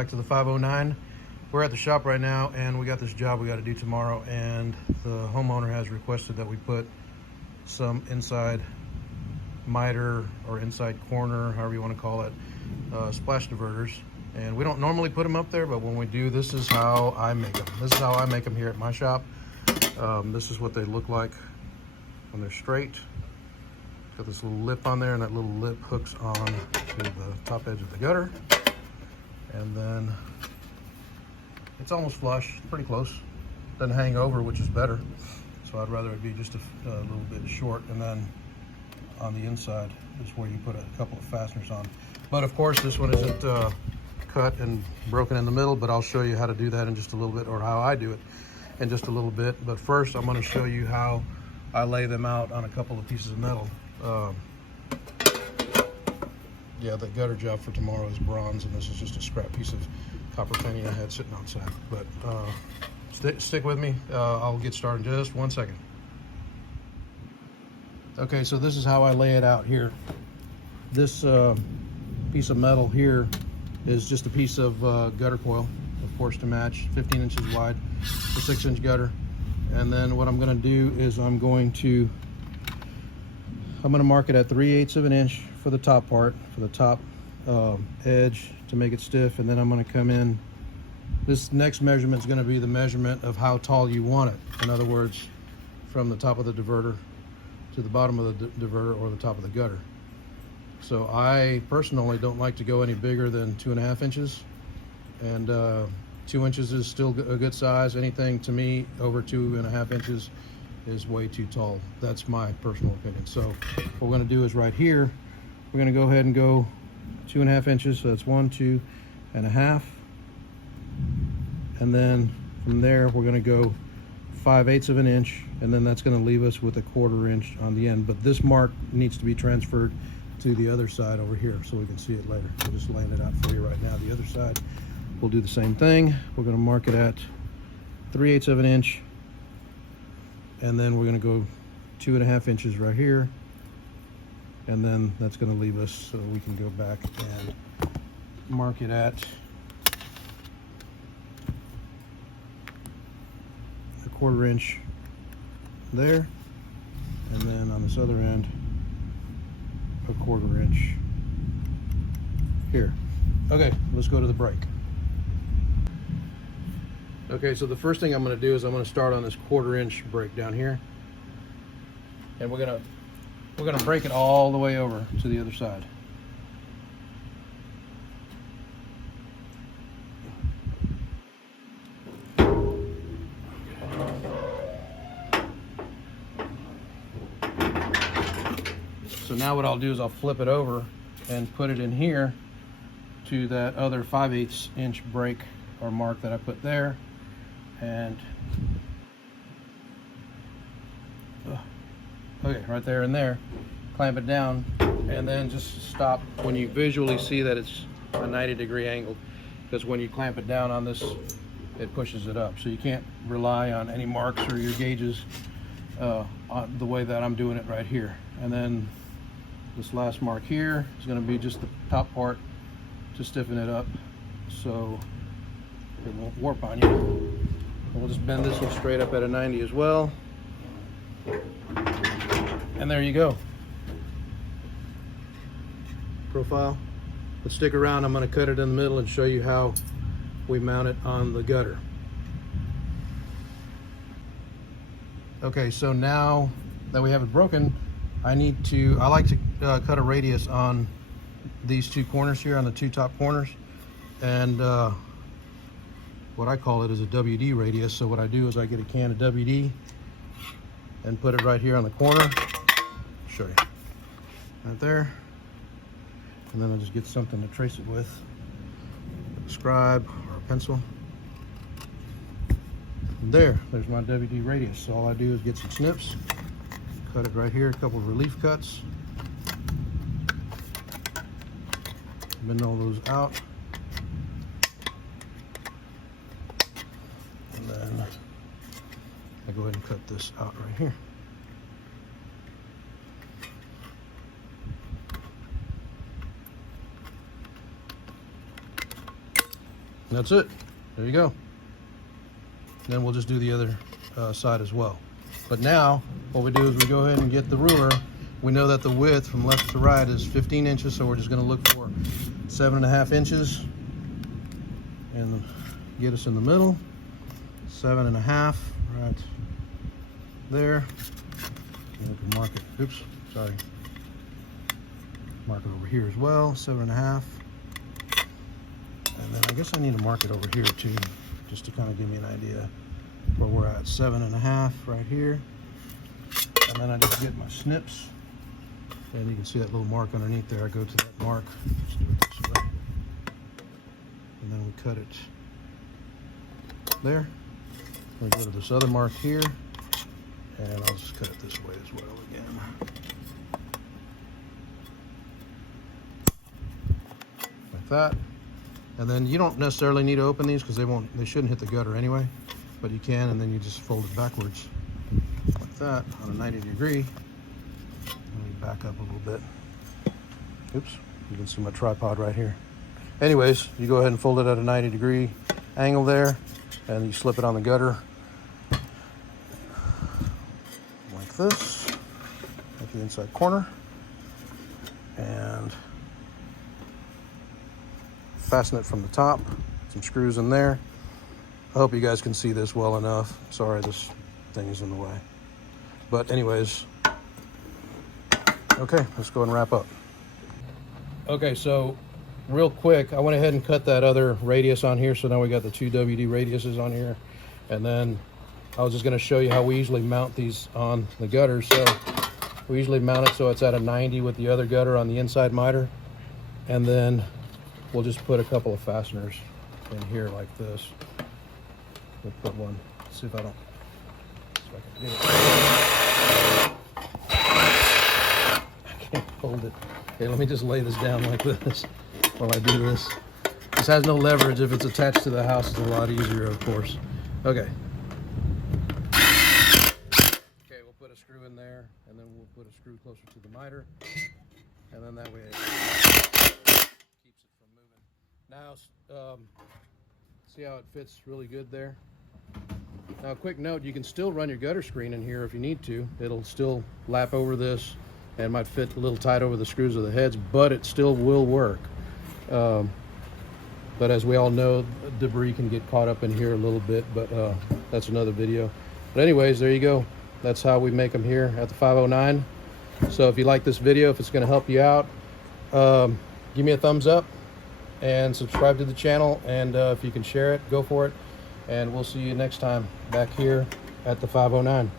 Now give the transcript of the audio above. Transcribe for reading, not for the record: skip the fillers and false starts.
back to the 509. We're at the shop right now, and we got this job we got to do tomorrow, and the homeowner has requested that we put some inside miter or inside corner, however you want to call it, splash diverters. And we don't normally put them up there, but when we do, this is how I make them. This is how I make them here at my shop. This is what they look like when they're straight. Got this little lip on there, and that little lip hooks on to the top edge of the gutter. And then it's almost flush, pretty close. Doesn't hang over, which is better. So I'd rather it be just a little bit short. And then on the inside is where you put a couple of fasteners on. But of course, this one isn't cut and broken in the middle, but I'll show you how to do that in just a little bit, or how I do it in just a little bit. But first, I'm going to show you how I lay them out on a couple of pieces of metal. Yeah, the gutter job for tomorrow is bronze, and this is just a scrap piece of copper penny I had sitting outside. But stick with me. I'll get started in just 1 second. Okay, so this is how I lay it out here. This piece of metal here is just a piece of gutter coil, of course, to match, 15 inches wide, a 6-inch gutter. And then what I'm going to do is I'm going to mark it at 3/8 of an inch for the top part, for the top edge, to make it stiff. And then I'm going to come in. This next measurement is going to be the measurement of how tall you want it. In other words, from the top of the diverter to the bottom of the diverter, or the top of the gutter. So I personally don't like to go any bigger than 2.5 inches. And 2 inches is still a good size. Anything to me over 2.5 inches is way too tall. That's my personal opinion. So what we're going to do is right here, we're going to go ahead and go 2.5 inches. So that's 1, 2.5. And then from there, we're going to go 5/8 of an inch. And then that's going to leave us with a 1/4 inch on the end. But this mark needs to be transferred to the other side over here so we can see it later. We're just laying it out for you right now. The other side, we'll do the same thing. We're going to mark it at 3/8 of an inch. And then we're going to go 2.5 inches right here. And then that's going to leave us so we can go back and mark it at a 1/4 inch there. And then on this other end, a 1/4 inch here. Okay, let's go to the break. Okay, so the first thing I'm going to do is I'm going to start on this 1/4 inch break down here, and we're going to break it all the way over to the other side. So now what I'll do is I'll flip it over and put it in here to that other 5/8 inch break or mark that I put there. And okay, right there and there, clamp it down, and then just stop when you visually see that it's a 90-degree angle, because when you clamp it down on this, it pushes it up. So you can't rely on any marks or your gauges on the way that I'm doing it right here. And then this last mark here is going to be just the top part to stiffen it up so it won't warp on you. We'll just bend this one straight up at a 90 as well. And there you go. Profile. But stick around, I'm going to cut it in the middle and show you how we mount it on the gutter. Okay, so now that we have it broken, I like to cut a radius on these two corners here, on the two top corners. And what I call it is a WD radius. So what I do is I get a can of WD and put it right here on the corner. I'll show you. Right there. And then I'll just get something to trace it with. A scribe or a pencil. And there's my WD radius. So all I do is get some snips, cut it right here, a couple of relief cuts. Bend all those out. And then I go ahead and cut this out right here. And that's it. There you go. Then we'll just do the other side as well. But now what we do is we go ahead and get the ruler. We know that the width from left to right is 15 inches, so we're just going to look for 7.5 inches and get us in the middle. 7.5 right there. And we can mark it. Oops, sorry. Mark it over here as well. 7.5. And then I guess I need to mark it over here too, just to kind of give me an idea where we're at. 7.5 right here. And then I just get my snips, and you can see that little mark underneath there. I go to that mark, just do it this way, and then we cut it there. We go to this other mark here, and I'll just cut it this way as well again. Like that. And then you don't necessarily need to open these because they shouldn't hit the gutter anyway, but you can, and then you just fold it backwards like that on a 90 degree. Let me back up a little bit. Oops, you can see my tripod right here. Anyways, you go ahead and fold it at a 90 degree angle there, and you slip it on the gutter like this at the inside corner, and fasten it from the top. Some screws in there. I hope you guys can see this well enough. Sorry, this thing is in the way. But anyways, okay, let's go and wrap up. Okay, so real quick, I went ahead and cut that other radius on here, so now we got the 2 WD radiuses on here. And then I was just going to show you how we usually mount these on the gutter. So we usually mount it so it's at a 90 with the other gutter on the inside miter, and then we'll just put a couple of fasteners in here like this. We'll put one. Let's see if I don't. See if I can do it. I can't hold it. Okay, let me just lay this down like this while I do this. This has no leverage. If it's attached to the house, it's a lot easier, of course. Okay. Okay, we'll put a screw in there, and then we'll put a screw closer to the miter, and then that way it keeps it from moving. Now, see how it fits really good there? Now, a quick note, you can still run your gutter screen in here if you need to. It'll still lap over this and might fit a little tight over the screws of the heads, but it still will work. But as we all know, debris can get caught up in here a little bit, but that's another video. But anyways, there you go. That's how we make them here at the 509. So if you like this video, if it's going to help you out, give me a thumbs up and subscribe to the channel. And if you can share it, go for it. And we'll see you next time back here at the 509.